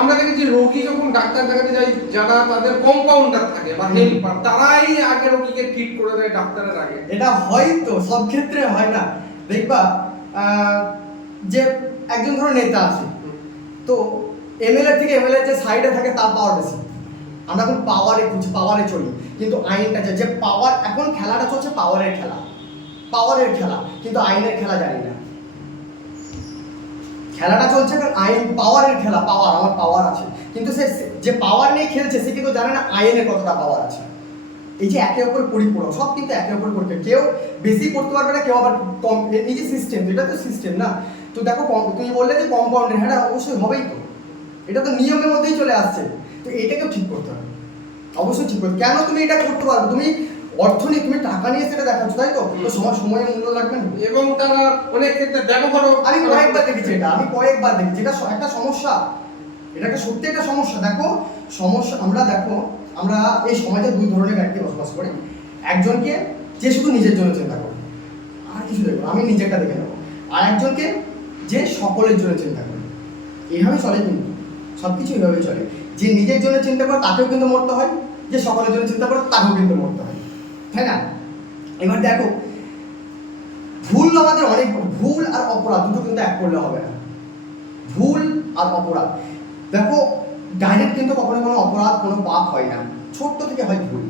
আমরা দেখেছি রোগী যখন ডাক্তার দেখাতে যায়, যারা তাদের কম্পাউন্ডার থাকে বা হেল্পার, তারাই আগে রোগীকে ট্রিট করে দেয় ডাক্তারের আগে। এটা হয়তো সব ক্ষেত্রে হয় না। দেখবা যে একজন ধরো নেতা আছে, তো এমএলএ থেকে এমএলএ যে সাইডে থাকে তার পাওয়ার বেশি। আমরা এখন পাওয়ারে চলি, কিন্তু আইনটা যে পাওয়ার, এখন খেলাটা চলছে পাওয়ারের খেলা, কিন্তু আইনের খেলা জানি না। খেলাটা চলছে এখন আইন পাওয়ারের খেলা, আমার পাওয়ার আছে, কিন্তু সে যে পাওয়ার নিয়ে খেলছে সে কিন্তু জানে না আইনের কতটা পাওয়ার আছে। এই যে একে অপর পরিপূরক, সব কিন্তু একে অপর পরিপূরক, কেউ বেশি করতে পারবে না, কেউ আবার কম। এই যে সিস্টেম, এটা তো সিস্টেম না। তো দেখো তুমি বললে যে কম্পাউন্ডার, হ্যাঁ অবশ্যই হবেই তো, এটা তো নিয়মের মধ্যেই চলে আসছে। তো এটাকেও ঠিক করতে হবে, অবশ্যই ঠিক করতে। কেন তুমি এটা করতে পারবে? তুমি অর্থ নিয়ে, তুমি টাকা নিয়ে সেটা দেখাচ্ছ, তাই তো? তো সময়ের মূল্য লাগবে না। এবং তারা অনেক ক্ষেত্রে ব্যবহারও, আমি কয়েকবার দেখেছি এটা, এটা একটা সমস্যা, এটা একটা সত্যি একটা সমস্যা। দেখো সমস্যা, আমরা এই সমাজে দুই ধরনের ব্যক্তি বসবাস করি। একজনকে যে শুধু নিজের জন্য চিন্তা করে, আর কিছু দেখবো, আমি নিজেরটা দেখে নেবো। আর একজনকে যে সকলের জন্য চিন্তা করে। এইভাবে চলে, কিন্তু সব কিছু এইভাবে চলে। যে নিজের জন্য চিন্তা করে তাকেও কিন্তু মরতে হয়, যে সকলের জন্য চিন্তা করে তাকেও কিন্তু মরতে হয়, তাই না? এবার দেখো, আমাদের অনেক ভুল আর অপরাধ দুটো কিন্তু এক করলে হবে না। ভুল আর অপরাধ, দেখো ডাইরেক্ট কিন্তু কখনো কোনো অপরাধ, কোনো পাপ হয় না, ছোট্ট থেকে হয় ভুল।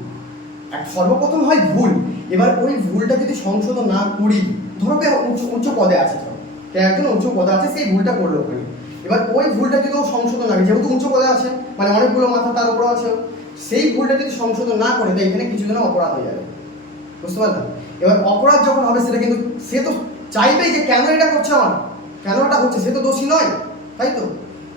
সর্বপ্রথম হয় ভুল। এবার ওই ভুলটা যদি সংশোধন না করি, ধরো উচ্চ পদে আছে, একজন উচ্চ পদে আছে, সেই ভুলটা করলো ওখানে। এবার ওই ভুলটা যদি ও সংশোধন না করে, যেহেতু উচ্চ পদে আছে, মানে অনেকগুলো মাথা তার উপর আছে, সেই ভুলটা যদি সংশোধন না করে, তো এখানে কিছু জন অপরাধ হয়ে যাবে, বুঝতে পারলাম? এবার অপরাধ যখন হবে, সেটা কিন্তু সে তো চাইবেই যে কেন এটা করছে, কেন এটা হচ্ছে, সে তো দোষী নয়, তাই তো?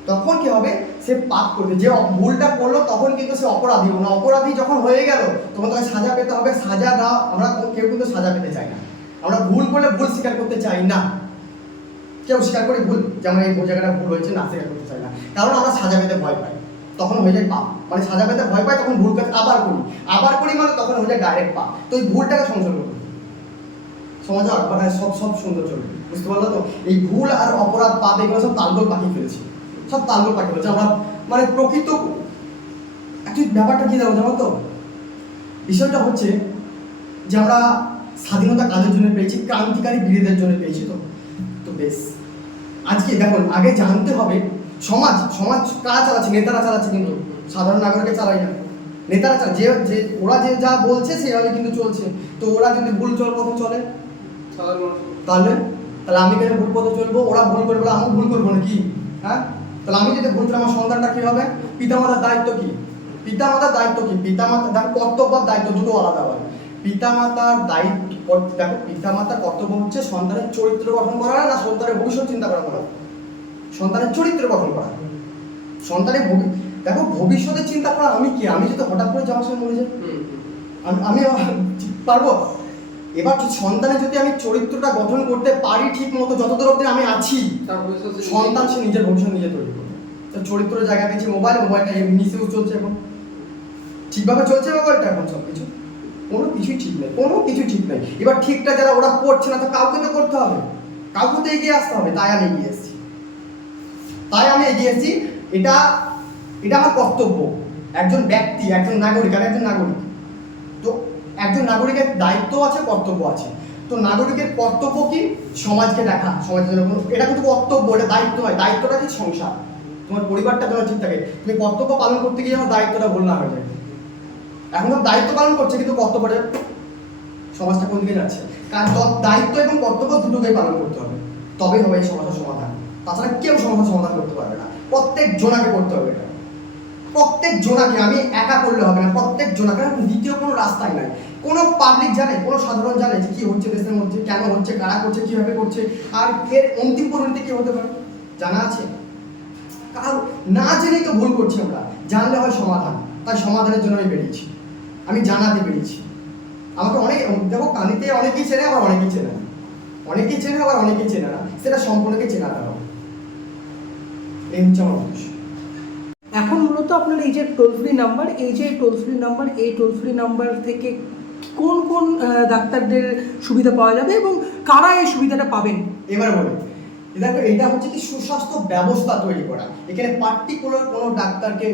তখন কি হবে, সে পাপ করবে। যে ভুলটা করলো তখন কিন্তু সে অপরাধী, অপরাধী যখন হয়ে গেল তখন তাকে সাজা পেতে হবে। সাজা না, আমরা কেউ কিন্তু সাজা পেতে চাই না। আমরা ভুল করলে ভুল স্বীকার করতে চাই না, কেউ স্বীকার করে ভুল, যে আমার এই জায়গাটা ভুল হয়েছে, না স্বীকার করতে চাই না, কারণ আমরা সাজা পেতে ভয় পাই। তখন হয়ে যায় পাপ, মানে সাজা পেতে ভয় পাই, তখন ভুল কাজ আবার করি মানে তখন হয়ে যায় ডাইরেক্ট পাপ। তো এই ভুলটাকে সংশোধন করি, সমাজে মানে সব সুন্দর চলবে, বুঝতে পারলো তো? এই ভুল আর অপরাধ, পাপ, এগুলো সব তালগোল পাখি ফেলেছি, আমরা মানে প্রকৃত ব্যাপারটা কি জানো তো? বিষয়টা হচ্ছে যে আমরা স্বাধীনতা কাদের জন্য পেয়েছি? ক্রান্তিকারী বীরদের জন্য পেয়েছি। তো বেশ, আজকে দেখুন, আগে জানতে হবে সমাজ কারা চালাচ্ছে? নেতারা চালাচ্ছে, কিন্তু সাধারণ নাগরিকে চালাই না, নেতারা চালাচ্ছে। যে ওরা যে যা বলছে সেভাবে কিন্তু চলছে। তো ওরা যদি ভুল পথে চলে, তাহলে আমি কেন ভুল পথে চলবো? ওরা ভুল করবে, আমি ভুল করবো নাকি? হ্যাঁ, তাহলে আমি যদি ভুল করি, আমার সন্তানটা কি হবে? পিতামাতার দায়িত্ব কি? দেখো, কর্তব্য আর দায়িত্ব দুটো আলাদা হয়। পিতামাতার দায়িত্ব, দেখো পিতামাতার কর্তব্য হচ্ছে সন্তানের চরিত্র গঠন করা, না সন্তানের ভবিষ্যৎ চিন্তা করা? সন্তানের চরিত্র গঠন করা, সন্তানের দেখো ভবিষ্যতের চিন্তা করা। আমি যদি হঠাৎ করে যাওয়ার সময় মরে যাই, আমি পারবো? এবার সন্তানের যদি আমি চরিত্রটা গঠন করতে পারি ঠিক মতো, যতদূর অব্দি আমি আছি, সন্তান সে নিজের ভবিষ্যৎ নিজে তৈরি করবে। চরিত্রের জায়গা দিয়েছে মোবাইলটা মিসইউজ চলছে, এখন ঠিকভাবে চলছে মোবাইলটা? এখন সব কিছু কোনো কিছুই ঠিক নেই। এবার ঠিকটা যারা ওরা করছে না, তো কাউকে তো করতে হবে, কাউকে তো এগিয়ে আসতে হবে। তাই আমি এগিয়ে এসেছি। এটা আমার কর্তব্য। একজন ব্যক্তি, একজন নাগরিক, তো একজন নাগরিকের দায়িত্ব আছে, কর্তব্য আছে। তো নাগরিকের কর্তব্য কি? সমাজকে দেখা, সমাজের জন্য। এটা কিন্তু কর্তব্য, এটা দায়িত্ব নয়। দায়িত্বটা কি? সংসার, তোমার পরিবারটা যেন ঠিক থাকে। তুমি কর্তব্য পালন করতে গিয়ে আমার দায়িত্বটা ভুল না হয়ে যায়। এখন তো দায়িত্ব পালন করছে, কিন্তু কর্তব্যটা, সমাজটা কোন দিকে যাচ্ছে? কারণ দায়িত্ব এবং কর্তব্য দুটোকেই পালন করতে হবে, তবেই হবে এই সমাজের সমাধান। তাছাড়া কেউ সমাজের সমাধান করতে পারবে না। প্রত্যেক জনাকে করতে হবে এটা, প্রত্যেক জনাকে। আমি একা করলে হবে না, প্রত্যেক জনাকে। দ্বিতীয় কোনো রাস্তাই নাই। কোনো পাবলিক জানে, কোনো সাধারণ জানে যে কি হচ্ছে দেশের মধ্যে, কেন হচ্ছে, কারা করছে, কিভাবে করছে, আর এর অন্তিম পরিণতি কি হতে পারে জানা আছে? কারণ না জেনেই তো ভুল করছি আমরা। জানলে হয় সমাধান, তাই সমাধানের জন্য আমি বেরিয়েছি, আমি জানাতে বেরিয়েছি। আমাকে অনেক, দেখো কানিতে অনেকেই চেনে, আবার অনেকেই চেনে না, আবার অনেকেই চেনে না। সেটা সম্পূর্ণকে চেনাতে হবে। এই হচ্ছে আমার উদ্দেশ্য। এখন মূলত আপনার এই যে টোল ফ্রি নাম্বার, এই টোল ফ্রি নাম্বার থেকে কোন ডাক্তারদের সুবিধা পাওয়া যাবে এবং কারা এই সুবিধাটা পাবেন? এবার বলি, দেখো এটা হচ্ছে কি সুস্বাস্থ্য ব্যবস্থা তৈরি করা। এখানে পার্টিকুলার কোনো ডাক্তারকে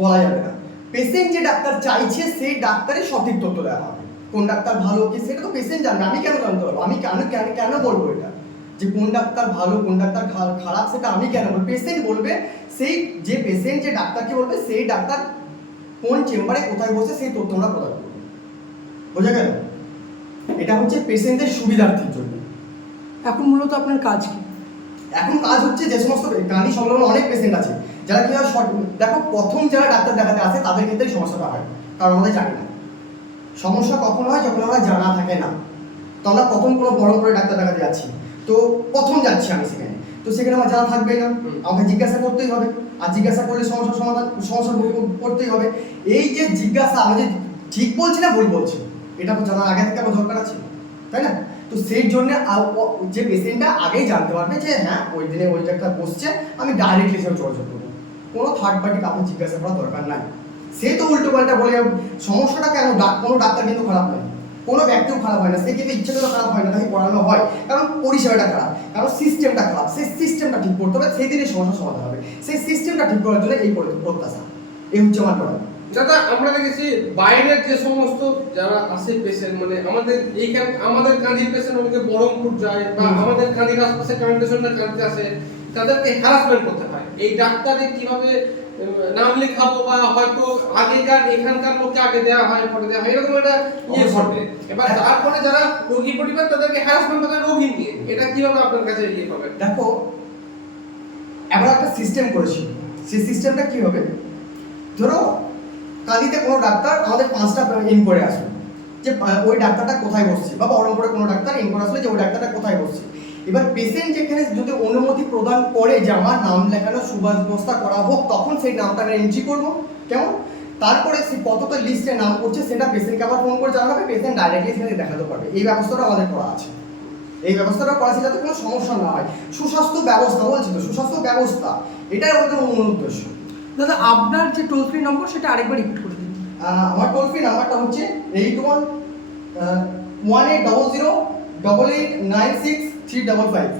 বলা যাবে না। পেশেন্ট যে ডাক্তার চাইছে সেই ডাক্তারের সঠিক তথ্য দেওয়া হবে। কোন ডাক্তার ভালো কি সেটা তো পেশেন্ট জানবে, আমি কেন জানতে পারবো? আমি কেন বলবো এটা যে কোন ডাক্তার ভালো কোন ডাক্তার খারাপ, সেটা আমি কেন বলবো? পেশেন্ট বলবে। সেই যে পেশেন্ট যে ডাক্তারকে বলবে সেই ডাক্তার কোন চেম্বারে কোথায় বসে সেই তথ্য আমরা প্রদান করবো। বোঝা গেল? এটা হচ্ছে পেশেন্টের সুবিধার্থের জন্য। এখন মূলত আপনার কাজ কি? এখন কাজ হচ্ছে যে সমস্ত কানি সংলগ্ন অনেক পেশেন্ট আছে যারা কি হয় দেখো প্রথম যারা ডাক্তার দেখাতে আসে তাদের ক্ষেত্রে সমস্যাটা হয়, কারণ আমরা জানি না। সমস্যা কখন হয়? যখন আমরা জানা থাকে না। তো আমরা প্রথম কোনো বড় করে ডাক্তার দেখাতে যাচ্ছি, তো প্রথম যাচ্ছি আমি সেখানে, তো সেখানে আমার জানা থাকবেই না, আমাকে জিজ্ঞাসা করতেই হবে। আর জিজ্ঞাসা করলে সমস্যা করতেই হবে। এই যে জিজ্ঞাসা, আমি যে ঠিক বলছি না ভুল বলছি এটা তো জানার আগে থেকে আমার দরকার আছে, তাই না? তো সেই জন্য যে পেশেন্টটা আগেই জানতে পারবে যে হ্যাঁ ওই দিনে ওই ডাক্তার বসছে, আমি ডাইরেক্টলি সেও যোগাযোগ করবো, কোনো থার্ড পার্টি কাউকে জিজ্ঞাসা করার দরকার নাই। সে তো উল্টো পাল্টা বলে সমস্যাটা কেন? কোনো ডাক্তার কিন্তু খারাপ নয়, কোনো ব্যক্তিও খারাপ হয় না, সে কিন্তু ইচ্ছে করে খারাপ হয় না, তাকে পড়ানো হয় কারণ পরিষেবাটা খারাপ, কারণ সিস্টেমটা খারাপ। সেই সিস্টেমটা ঠিক করতে হবে, সেই দিনে সমস্যার সমাধান হবে। সেই সিস্টেমটা ঠিক করার জন্য এই প্রত্যাশা, এই হচ্ছে আমার কথা। দাদা আমরা দেখেছি বাইরের যে সমস্ত যারা আসে পেশেন্ট, মানে আমাদের এইখানে আমাদের কাঁদির পেশেন্ট অনেকে বহরমপুর যায় বা আমাদের কাঁদির আশপাশে পেশেন্টরা কাঁদতে আসে, তাদেরকে হ্যারাসমেন্ট করতে হয়। এই ডাক্তারে কিভাবে নাম লেখাবো বা হয়তো আগেকার এখানকার লোককে আগে দেওয়া হয় পরে দেওয়া হয়, এরকম একটা ইয়ে ঘটে। এবার তারপরে যারা রোগী পরিবার তাদেরকে হ্যারাসমেন্ট করে রোগী নিয়ে, এটা কিভাবে আপনার কাছে ইয়ে পাবে? দেখো এবার একটা সিস্টেম করেছি, সেই সিস্টেমটা কি হবে? ধরো কাঁদিতে কোনো ডাক্তার আমাদের 5টা ইন করে আসবে যে ওই ডাক্তারটা কোথায় বসছে, বা বহরমপুরে কোনো ডাক্তার ইন করে আসলে যে ওই ডাক্তারটা কোথায় বসছে। এবার পেশেন্ট যেখানে যদি অনুমতি প্রদান করে যে আমার নাম লেখানো সুব্যবস্থা করা হোক, তখন সেই নামটা এন্ট্রি করবো। কেমন? তারপরে সেই কতটা লিস্টে নাম করছে সেটা পেশেন্টকে আবার ফোন করে জানাবে, পেশেন্ট ডাইরেক্টলি সেখানে দেখাতে পারবে। এই ব্যবস্থাটা আমাদের করা আছে। এই ব্যবস্থাটা করা আছে যাতে কোনো সমস্যা না হয়। সুস্বাস্থ্য ব্যবস্থা বলছি তো, সুস্বাস্থ্য ব্যবস্থা এটাই আমাদের মূল উদ্দেশ্য। দাদা আপনার যে টোল ফ্রি নম্বর সেটা আরেকবার রিপিট করে দিন। আমার টোল ফ্রি নাম্বারটা হচ্ছে 8118896355।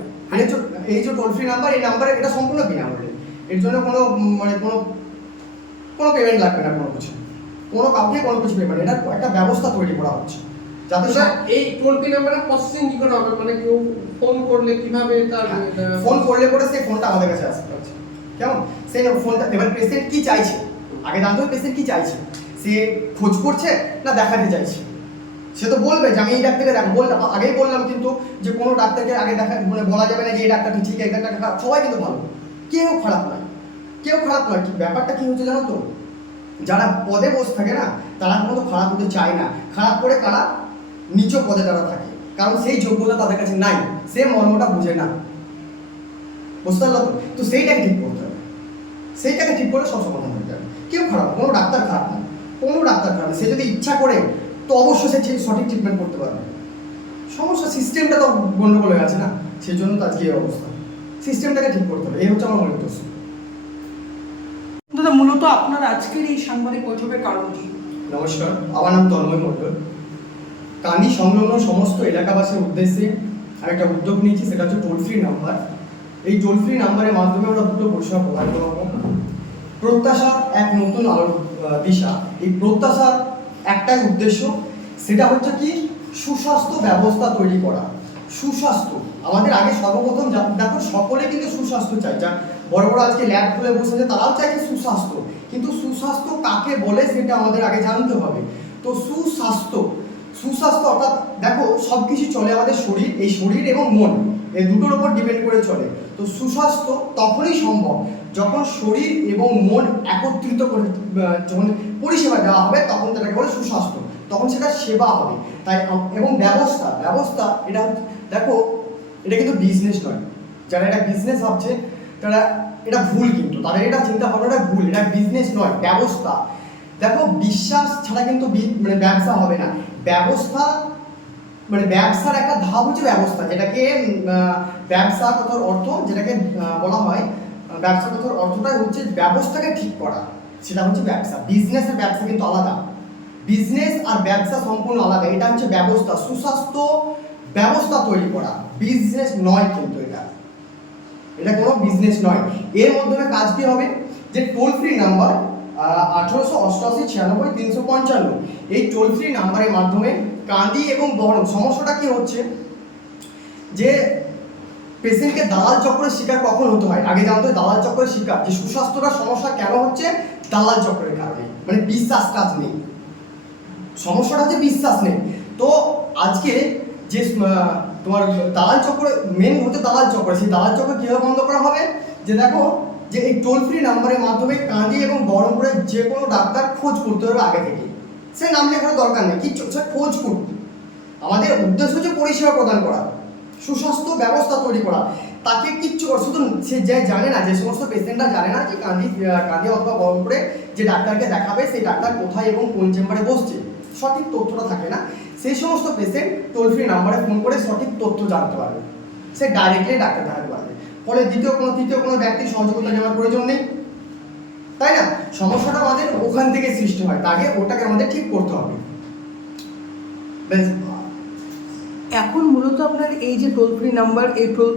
এই যে টোল ফ্রি নাম্বার, এই নাম্বারে এটা সম্পূর্ণ বিনামূল্যে। এর জন্য কোনো কোনো পেমেন্ট লাগবে না, কোনো কিছু, কোনো কাউকে কোনো কিছু পেমেন্ট। এটা একটা ব্যবস্থা তৈরি করা হচ্ছে যাতে এই টোল ফ্রি নাম্বারটা প্রসেসিং কি করে হবে? মানে কেউ ফোন করলে কিভাবে তার ফোন করলে পরে সেই ফোনটা আমাদের কাছে আসবে। কেমন? সেই ফোনটা এবার পেশেন্ট কি চাইছে আগে জানতে হবে। পেশেন্ট কি চাইছে? সে খোঁজ করছে না দেখাতে চাইছে? সে তো বলবে যে আমি এই ডাক্তারকে দেখাবো। আগেই বললাম কিন্তু যে কোনো ডাক্তারকে আগে মানে বলা যাবে না যে এই ডাক্তারটি ঠিক, এই ডাক্তারটা খারাপ। সবাই কিন্তু ভালো, কেউ খারাপ নয়, কেউ খারাপ নয়। কি ব্যাপারটা কি হচ্ছে জানো তো? যারা পদে বসে থাকে না তারা কিন্তু খারাপ হতে চায় না। খারাপ করে কারা? নিচু পদে যারা থাকে, কারণ সেই যোগ্যতা তাদের কাছে নাই, সে মর্মটা বুঝে না। বুঝতে পারলো তো? তো সেইটাকে ঠিক করতে হবে, সেইটাকে ঠিক করে সব সমাধান হয়ে যাবে। কেউ খারাপ, কোনো ডাক্তার খারাপ না, কোনো ডাক্তার খারাপ না। সে যদি ইচ্ছা করে তো অবশ্যই সে সঠিক ট্রিটমেন্ট করতে পারবে। সমস্যা সিস্টেমটা তো গন্ডগোল হয়ে আছে না, সেই জন্য তো আজকে এই অবস্থা। সিস্টেমটাকে ঠিক করতে হবে, এই হচ্ছে আমার মূল উদ্দেশ্য। দাদা মূলত আপনার আজকের এই সাংবাদিক বৈঠকের কারণ কি? নমস্কার, আমার নাম তন্ময় মণ্ডল। কানি সংলগ্ন সমস্ত এলাকাবাসীর উদ্দেশ্যে আমি একটা উদ্যোগ নিয়েছি, সেটা হচ্ছে টোল ফ্রি নাম্বার। এই টোল ফ্রি নাম্বারের মাধ্যমে আমরা দুটো পরিষেবা প্রদান করবো। প্রত্যাশার এক নতুন আলোর দিশা। এই প্রত্যাশার একটাই উদ্দেশ্য, সেটা হচ্ছে কি? সুস্বাস্থ্য ব্যবস্থা তৈরি করা। সুস্বাস্থ্য আমাদের আগে সর্বপ্রথম দেখো সকলে কিন্তু সুস্বাস্থ্য চাই। যা বড় বড় আজকে ল্যাব খুলে বসেছে তারাও চাইছে সুস্বাস্থ্য, কিন্তু সুস্বাস্থ্য কাকে বলে সেটা আমাদের আগে জানতে হবে। তো সুস্বাস্থ্য অর্থাৎ দেখো সব কিছু চলে আমাদের শরীর, এই শরীর এবং মন এই দুটোর উপর ডিপেন্ড করে চলে। তো সুস্বাস্থ্য তখনই সম্ভব যখন শরীর এবং মন একত্রিত করে যখন পরিষেবা দেওয়া হবে, তখন তাকে বলে সুস্বাস্থ্য, তখন সেটা সেবা হবে। তাই এবং ব্যবস্থা এটা দেখো, এটা কিন্তু বিজনেস নয়। যারা এটা বিজনেস ভাবছে তারা এটা ভুল, কিন্তু তাদের এটা চিন্তা ভাবনাটা ভুল। এটা বিজনেস নয়, ব্যবস্থা। দেখো বিশ্বাস ছাড়া কিন্তু মানে ব্যবসা হবে না। ব্যবস্থা মানে ব্যবসার একটা ধাপ হচ্ছে ব্যবস্থা, যেটাকে ব্যবসা কথার অর্থ যেটাকে বলা হয়, ব্যবসা কথার অর্থটাই হচ্ছে ব্যবস্থাকে ঠিক করা, সেটা হচ্ছে ব্যবসা। বিজনেস আর ব্যবসা কিন্তু আলাদা, বিজনেস আর ব্যবসা সম্পূর্ণ আলাদা। এটা হচ্ছে ব্যবস্থা, সুস্বাস্থ্য ব্যবস্থা তৈরি করা, বিজনেস নয় কিন্তু এটা। এটা কোনো বিজনেস নয়। এর মাধ্যমে কাজ কি হবে, যে টোল ফ্রি নাম্বার 1888 96 355, এই টোল ফ্রি নাম্বারের মাধ্যমে কাঁদি এবং বহরম, সমস্যাটা কি হচ্ছে যে পেশেন্টকে দালাল চক্রের শিকার কখন হতে হয়, আগে জানতো দালাল চক্রের শিকার, যে সুস্বাস্থ্যটার সমস্যা কেন হচ্ছে, দালাল চক্রের কারণে, মানে বিশ্বাসটা নেই, সমস্যাটা হচ্ছে বিশ্বাস নেই। তো আজকে যে তোমার দালাল চক্র, মেন হচ্ছে দালাল চক্র, সেই দালাল চক্র কীভাবে বন্ধ করা হবে, যে দেখো যে এই টোল ফ্রি নাম্বারের মাধ্যমে কাঁদি এবং বহরমপুরের যে কোনো ডাক্তার খোঁজ করতে হবে আগে থেকে, সে নাম লেখার দরকার নেই, কিচ্ছু, সে খোঁজ করুন। আমাদের উদ্দেশ্য হচ্ছে পরিষেবা প্রদান করা, সুস্বাস্থ্য ব্যবস্থা তৈরি করা, তাকে কিচ্ছু করা, শুধু সে যে জানে না, যে সমস্ত পেশেন্টরা জানে না যে কাঁদি অথবা বহরমপুরে যে ডাক্তারকে দেখাবে সেই ডাক্তার কোথায় এবং কোন চেম্বারে বসছে, সঠিক তথ্যটা থাকে না, সেই সমস্ত পেশেন্ট টোল ফ্রি নাম্বারে ফোন করে সঠিক তথ্য জানতে পারবে, সে ডাইরেক্টলি ডাক্তার দেখাতে পারবে, ফলে তৃতীয় কোনো ব্যক্তির সহযোগিতা নেওয়ার প্রয়োজন নেই, তাই না? সমস্যাটা আমাদের ওখান থেকে সৃষ্টি হয়, তাকে ওটাকে আমাদের ঠিক করতে হবে। এখন মূলত আপনার এই যে টোল ফ্রি নাম্বার, এই টোল